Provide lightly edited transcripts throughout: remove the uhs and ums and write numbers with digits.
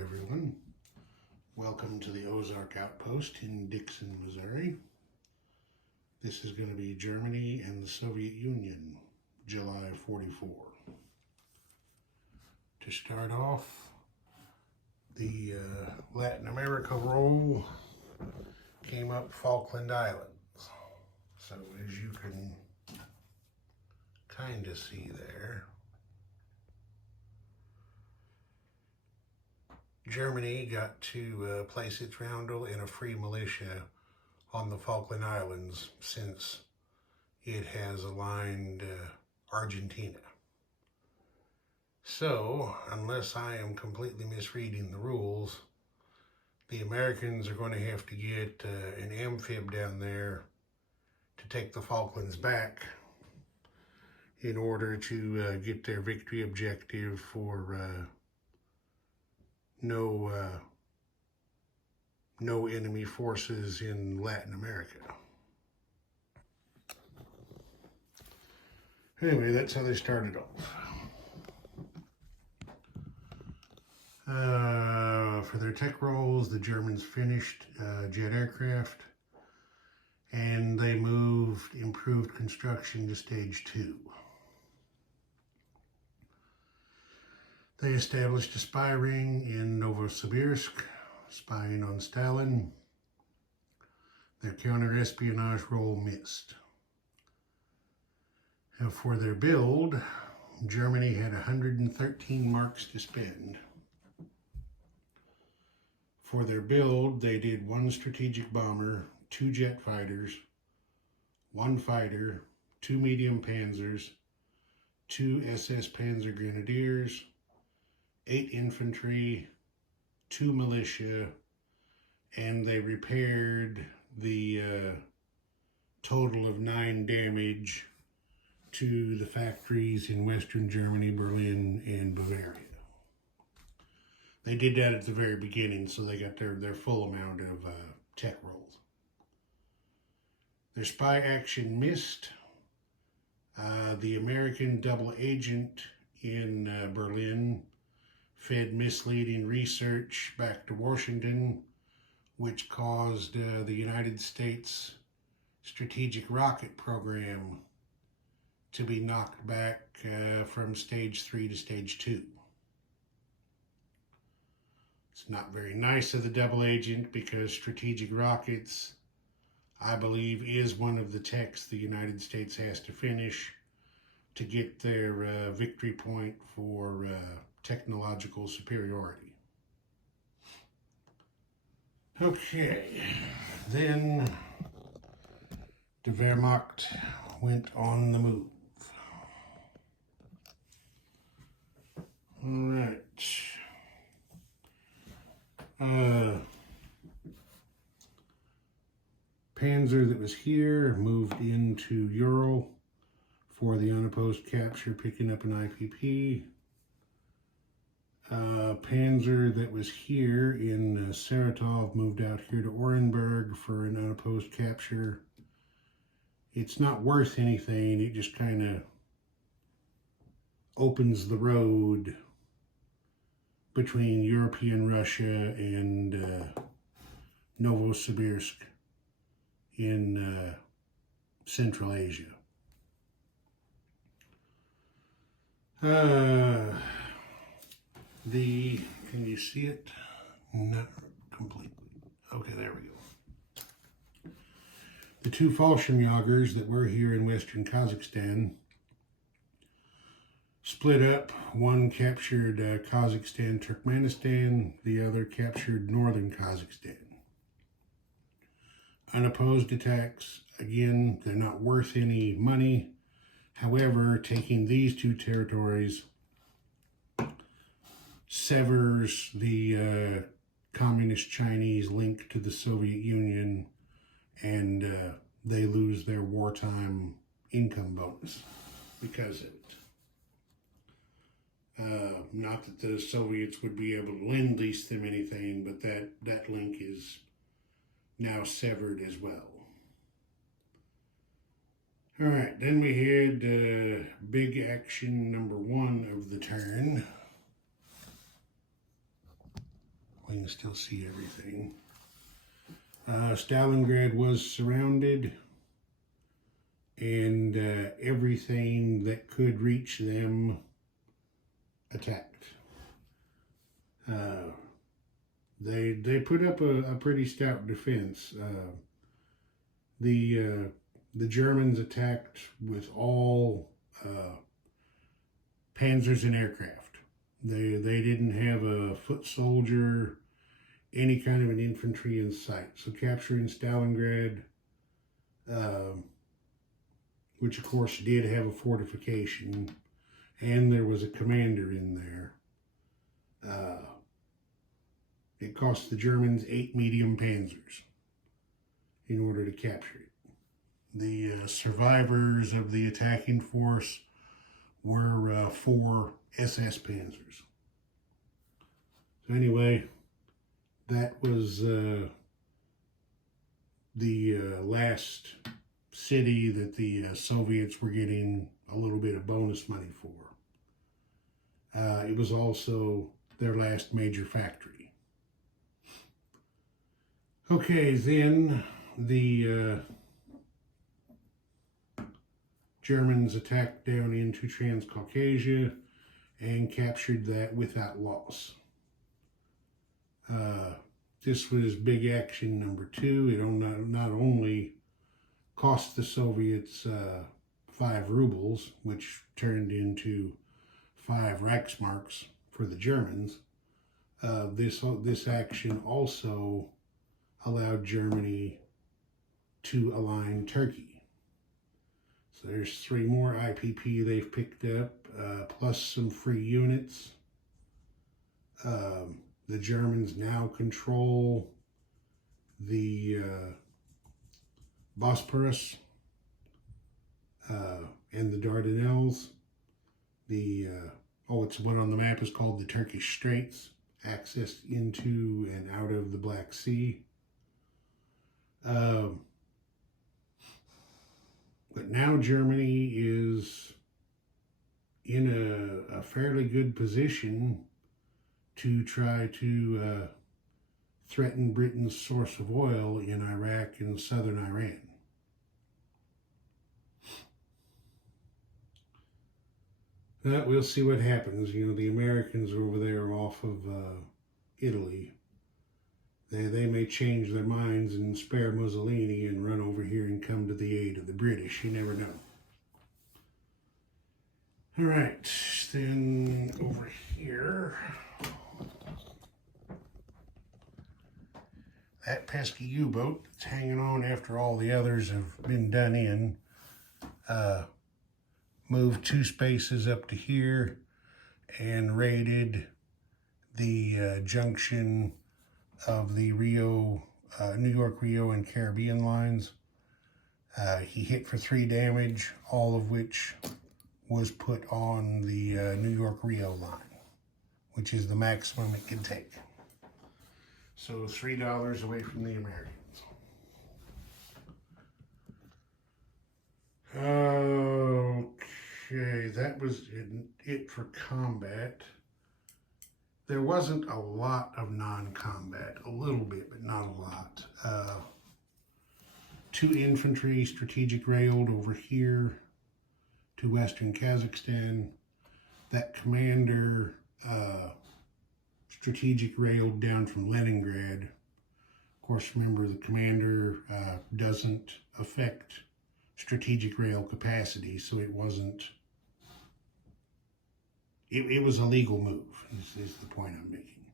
everyone. Welcome to the Ozark Outpost in Dixon, Missouri. This is going to be Germany and the Soviet Union, July 44. To start off, the Latin America roll came up Falkland Islands. So as you can kind of see there, Germany got to place its roundel in a free militia on the Falkland Islands since it has aligned Argentina. So, unless I am completely misreading the rules, the Americans are going to have to get an amphib down there to take the Falklands back in order to get their victory objective for no enemy forces in Latin America. Anyway, that's how they started off. For their tech rolls, the Germans finished jet aircraft, and they moved improved construction to stage 2. They established a spy ring in Novosibirsk, spying on Stalin. Their counter-espionage role missed. Now for their build, Germany had 113 marks to spend. For their build, they did 1 strategic bomber, 2 jet fighters, 1 fighter, 2 medium panzers, 2 SS Panzer Grenadiers, 8 infantry, 2 militia, and they repaired the total of 9 damage to the factories in Western Germany, Berlin, and Bavaria. They did that at the very beginning, so they got their full amount of tech rolls. Their spy action missed. The American double agent in Berlin fed misleading research back to Washington, which caused the United States strategic rocket program to be knocked back from stage 3 to stage 2. It's not very nice of the double agent because strategic rockets, I believe, is one of the techs the United States has to finish to get their victory point for technological superiority. Okay, then the Wehrmacht went on the move. All right. Panzer that was here moved into Ural for the unopposed capture, picking up an IPP. Panzer that was here in Saratov moved out here to Orenburg for an unopposed capture. It's not worth anything, it just kind of opens the road between European Russia and Novosibirsk in Central Asia. Can you see it? Not completely. Okay, there we go. The 2 Fallschirmjägers that were here in Western Kazakhstan split up. One captured Kazakhstan, Turkmenistan. The other captured northern Kazakhstan. Unopposed attacks, again, they're not worth any money. However, taking these 2 territories severs the Communist Chinese link to the Soviet Union, and they lose their wartime income bonus because of it. Not that the Soviets would be able to lend lease them anything, but that link is now severed as well. All right, then we had big action number 1 of the turn. we can still see everything. Stalingrad was surrounded, and everything that could reach them attacked. They put up a pretty stout defense. The Germans attacked with all panzers and aircraft. They didn't have a foot soldier, any kind of an infantry in sight. So capturing Stalingrad, which of course did have a fortification, and there was a commander in there. It cost the Germans 8 medium panzers in order to capture it. The survivors of the attacking force were 4 SS panzers. So anyway, that was the last city that the Soviets were getting a little bit of bonus money for. It was also their last major factory. Okay, then the Germans attacked down into Transcaucasia and captured that without loss. This was big action number 2. It not only cost the Soviets 5 rubles, which turned into 5 Reichsmarks for the Germans. This action also allowed Germany to align Turkey. So there's 3 more IPP they've picked up, plus some free units. The Germans now control the Bosporus and the Dardanelles. It's what on the map is called the Turkish Straits, access into and out of the Black Sea. But now Germany is in a fairly good position to try to threaten Britain's source of oil in Iraq and southern Iran. But we'll see what happens. You know, the Americans over there off of Italy, they may change their minds and spare Mussolini and run over here and come to the aid of the British. You never know. All right, then over here, that pesky U-boat that's hanging on after all the others have been done in, moved 2 spaces up to here and raided the junction of the New York, Rio, and Caribbean lines. He hit for 3 damage, all of which was put on the New York, Rio line, which is the maximum it can take. So $3 away from the Americans. Okay, that was it for combat. There wasn't a lot of non-combat, a little bit, but not a lot. 2 infantry strategic railed over here to western Kazakhstan. That commander strategic railed down from Leningrad. Of course, remember the commander doesn't affect strategic rail capacity, so it wasn't. It was a legal move, is the point I'm making.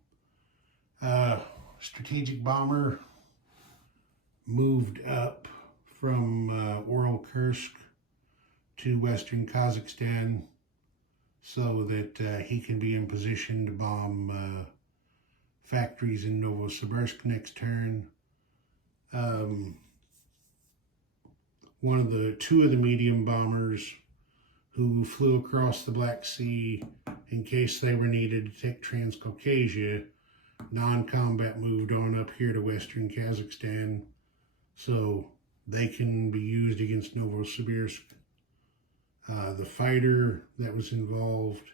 Strategic bomber moved up from Oral-Kursk to western Kazakhstan so that he can be in position to bomb factories in Novosibirsk next turn. Two of the medium bombers who flew across the Black Sea in case they were needed to take Transcaucasia, non-combat moved on up here to western Kazakhstan so they can be used against Novosibirsk. The fighter that was involved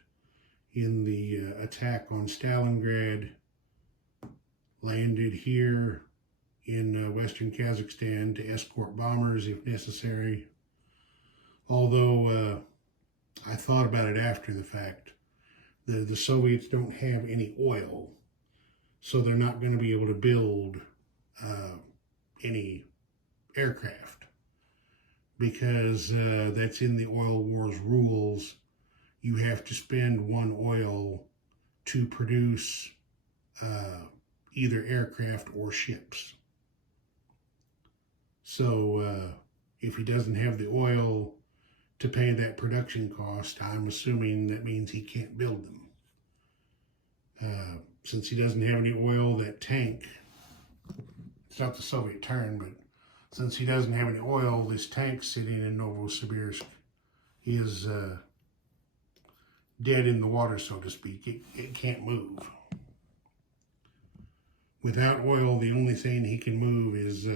in the attack on Stalingrad landed here in western Kazakhstan to escort bombers if necessary. Although I thought about it after the fact. The Soviets don't have any oil, so they're not going to be able to build any aircraft, because that's in the oil wars rules. You have to spend one oil to produce either aircraft or ships. So if he doesn't have the oil to pay that production cost, I'm assuming that means he can't build them. Since he doesn't have any oil, that tank, it's not the Soviet turn, but since he doesn't have any oil, this tank sitting in Novosibirsk is dead in the water, so to speak. It can't move. Without oil, the only thing he can move is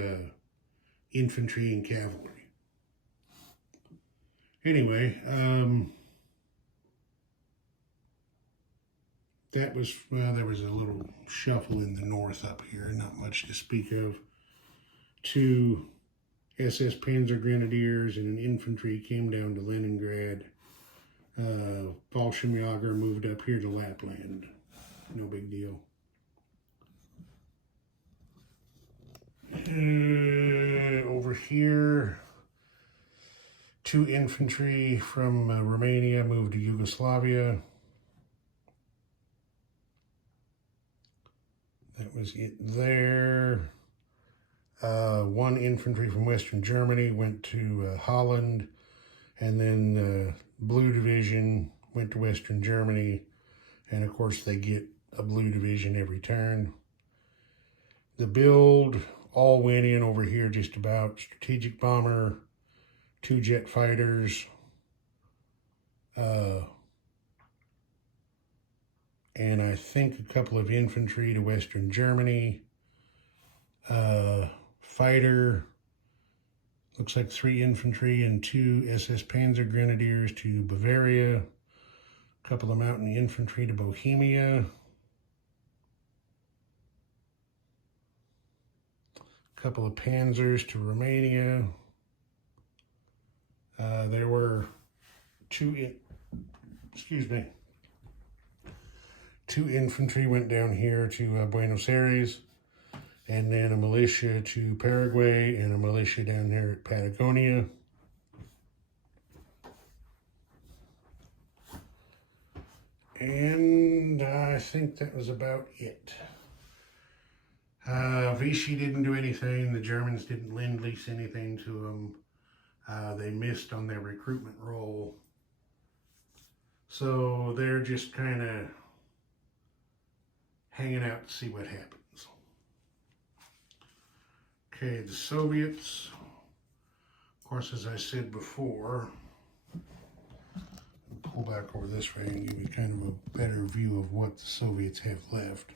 infantry and cavalry. Anyway, there was a little shuffle in the north up here, not much to speak of. 2 SS Panzer Grenadiers and an infantry came down to Leningrad. Fallschirmjäger moved up here to Lapland. No big deal. Over here, 2 infantry from Romania moved to Yugoslavia. That was it there. 1 infantry from Western Germany went to Holland, and then Blue Division went to Western Germany, and of course they get a Blue Division every turn. The build all went in over here just about. Strategic bomber, 2 jet fighters, and I think a couple of infantry to Western Germany. Fighter, looks like 3 infantry and 2 SS Panzer Grenadiers to Bavaria. A couple of mountain infantry to Bohemia. A couple of panzers to Romania. There were 2 infantry went down here to Buenos Aires, and then a militia to Paraguay and a militia down there at Patagonia. And I think that was about it. Vichy didn't do anything. The Germans didn't lend-lease anything to them. They missed on their recruitment roll. So they're just kind of hanging out to see what happens. Okay, the Soviets, of course, as I said before, I'll pull back over this way and give you kind of a better view of what the Soviets have left.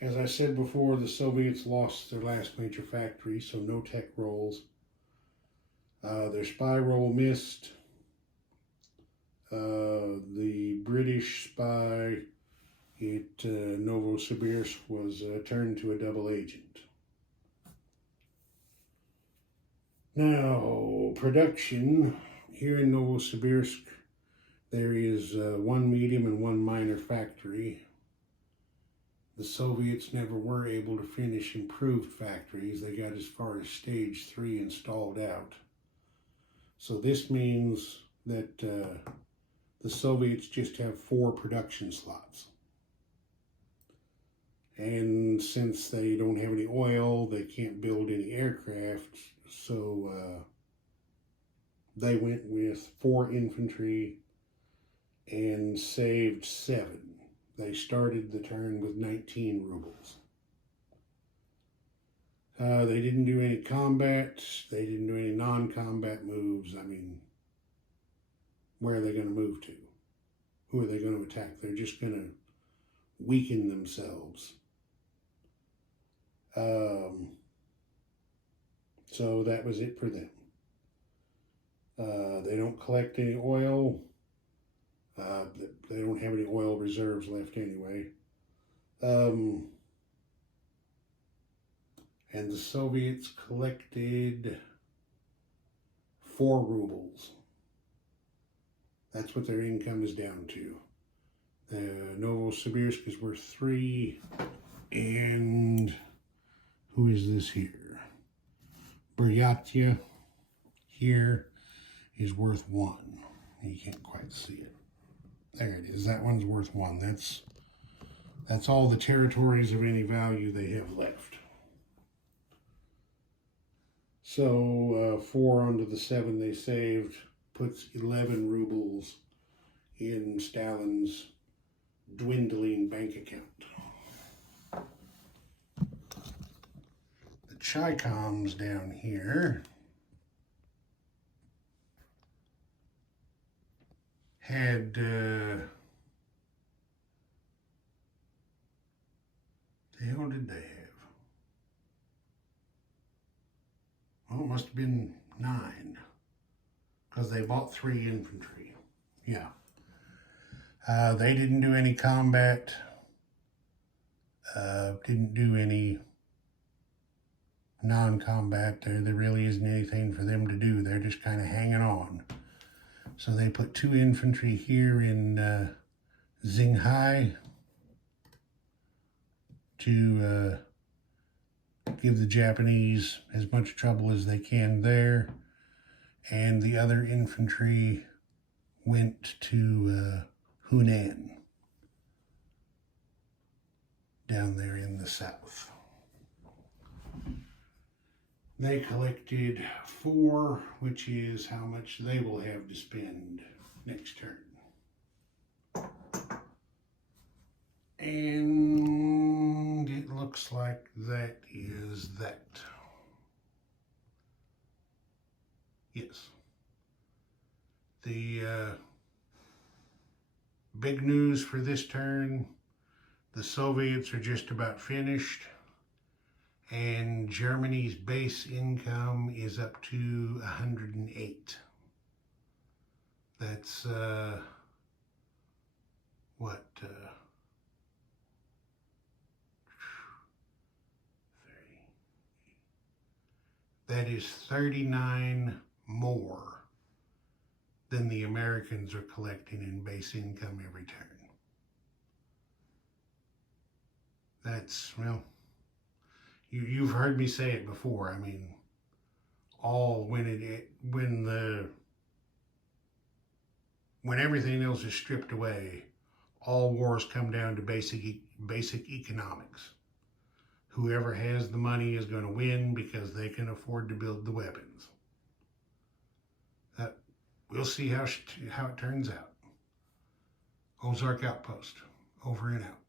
As I said before, the Soviets lost their last major factory, so no tech rolls. Their spy roll missed. The British spy at Novosibirsk was turned to a double agent. Now, production here in Novosibirsk, there is 1 medium and 1 minor factory. The Soviets never were able to finish improved factories. They got as far as stage 3 installed out. So this means that the Soviets just have 4 production slots. And since they don't have any oil, they can't build any aircraft. So they went with 4 infantry and saved 7. They started the turn with 19 rubles. They didn't do any combat. They didn't do any non-combat moves. I mean, where are they going to move to? Who are they going to attack? They're just going to weaken themselves. So that was it for them. They don't collect any oil. They don't have any oil reserves left anyway. And the Soviets collected 4 rubles. That's what their income is down to. Novosibirsk is worth 3. And who is this here? Buryatia here is worth 1. You can't quite see it. There it is. That one's worth 1. That's all the territories of any value they have left. So 4 onto the 7 they saved puts 11 rubles in Stalin's dwindling bank account. The Chaicoms down here had the hell did they have? Well, it must have been 9, because they bought 3 infantry. Yeah. They didn't do any combat, didn't do any non-combat. There really isn't anything for them to do. They're just kind of hanging on. So they put 2 infantry here in Xinghai to give the Japanese as much trouble as they can there. And the other infantry went to Hunan, down there in the south. They collected 4, which is how much they will have to spend next turn. And it looks like that is that. Yes. The big news for this turn, the Soviets are just about finished, and Germany's base income is up to 108. That's what, 30. That is 39 more than the Americans are collecting in base income every turn. That's, well, you've heard me say it before. I mean, when everything else is stripped away, all wars come down to basic economics. Whoever has the money is going to win because they can afford to build the weapons. We'll see how it turns out. Ozark Outpost, over and out.